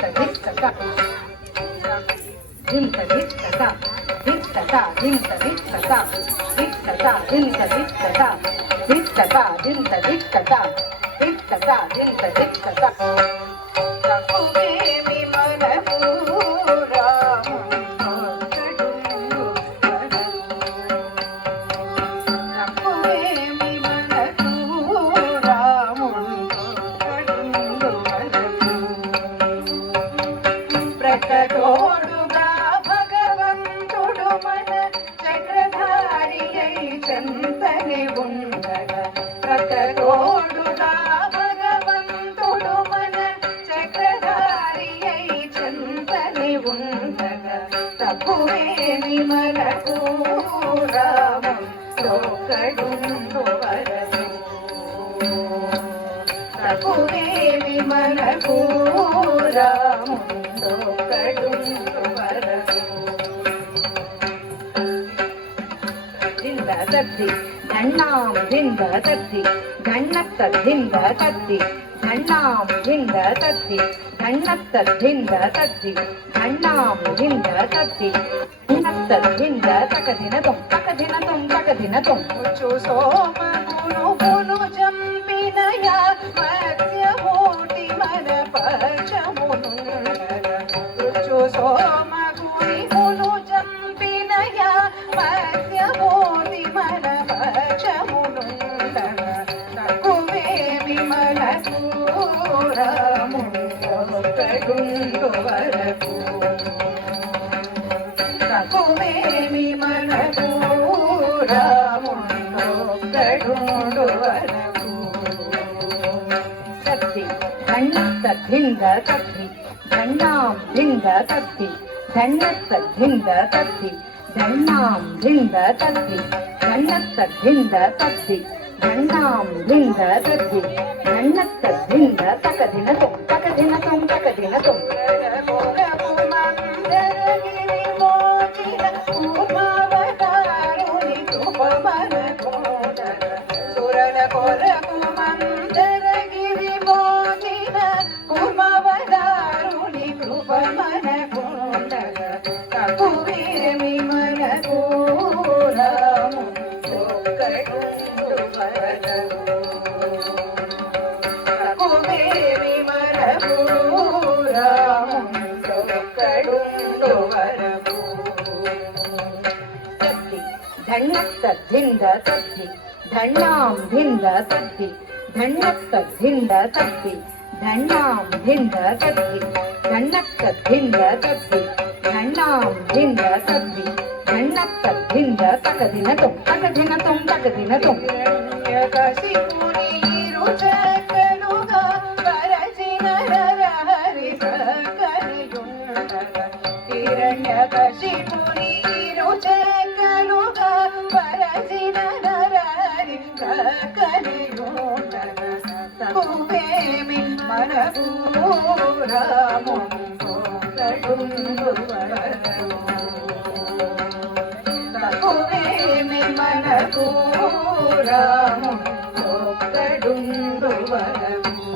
ధింత ధిస్తత ధింత ధిస్తత ధిస్తత ధింత ధిస్తత ధిస్తత ధింత ధిస్తత ధిస్తత ధింత ధిస్తత ధిస్తత ధింత ధిస్తత ప్రకటోడుగా భగవంతుడు మన చక్రధారి అయి చెంతని ఉండగా ప్రకటోడుగా భగవంతుడు మన చక్రధారి అయి చెంతని ఉండగా తప్పువేమి మనకు రాముడొక్కడుండు వరదు తప్పువేమి మనకు రాముడు தத்தி தண்ணாம் திந்த தத்தி தண்ணத்த திந்த தத்தி தண்ணாம் திந்த தத்தி தண்ணத்த திந்த தத்தி தண்ணாம் திந்த தத்தி தண்ணத்த திந்த தகதினதும் தகதினதும் தகதினதும் సోమగును గును జంపినయ మత్స్యమూర్తి మన పక్షమునుండగా సోమగుని గును జంపినయ మత్స్యమూర్తి మన పక్షమునుండగా తక్కువేమి మనకు రాముడొక్కడుండు వరకు తక్కువేమి మనకు రాముడొక్కడుండు వరకు తత్తి ధన్నత్త ధింద తత్తి ధన్నాం ధింద తత్తి ధన్నత్త ధింద తత్తి ధన్నాం ధింద తత్తి ధన్నత్త ధింద తత్తి ధన్నాం ధింద తత్తి ధన్నత్త ధింద తకదినతుం తకదినతుం తకదినతుం తక్కువేమి మనకు రాముడొక్కడుండు వరకు తక్కువేమి మనకు రాముడొక్కడుండు వరకు తత్తి ధన్నత్త ధింద తత్తి ధన్నాం ధింద తత్తి ధన్నత్త ధింద తత్తి ధన్నాం ధింద తత్తి ధన్నత్త ధింద తత్తి ధన్నాం ధింద తత్తి ధన్నత్త ధింద తకదినతుం తకదినతుం తకదినతుం కసిపుని రుచకలుగా పరచిన నరహరి సకలియుండగా హిరణ్యకశిపుని రుచకలుగా పరచిన నరహరి సకలియుండగా తక్కువేమి మనకు రాముడొక్కడుండు వరకు తక్కువేమి మనకు రాముడొక్కడుండు వరకు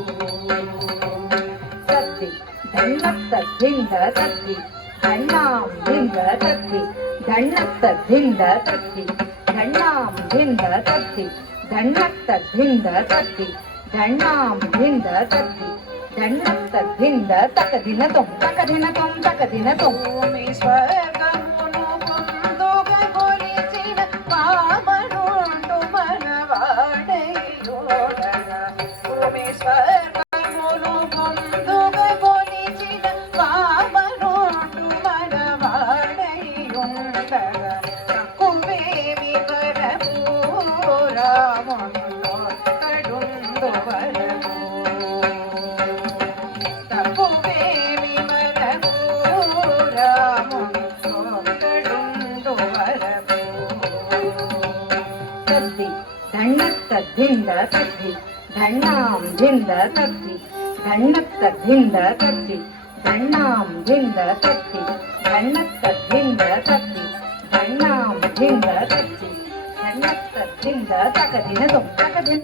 తత్తి ధన్నత్త ధింద తత్తి ధన్నాం ధింద తత్తి ధన్నత్త ధింద తత్తి ధన్నాం ధింద తత్తి ధన్నత్త ధింద తత్తి ధన్నాం ధింద తత్తి ధన్నత్త ధింద తకదినతుం తకదినతుం తకదినతుం భూమి స్వర్గమును పొందుగా కొలిచిన వామనుండు మనవాడయుడగా భూమి స్వర్గమును పొందుగా కొలిచిన వామనుండు మనవాడయుడగా తక్కువేమి వరకు రాముడొక్కడుండు వరకు తక్కువేమి మనకు రాముడొక్కడుండు వరకు తత్తి ధన్నత్త ధింద తత్తి ధన్నాం ధింద తత్తి ధన్నత్త ధింద తత్తి ధన్నాం ధింద తత్తి ధన్నత్త ధింద తత్తి ధన్నాం ధింద తత్తి ధన్నత్త ధింద తకదినతుం తకదిన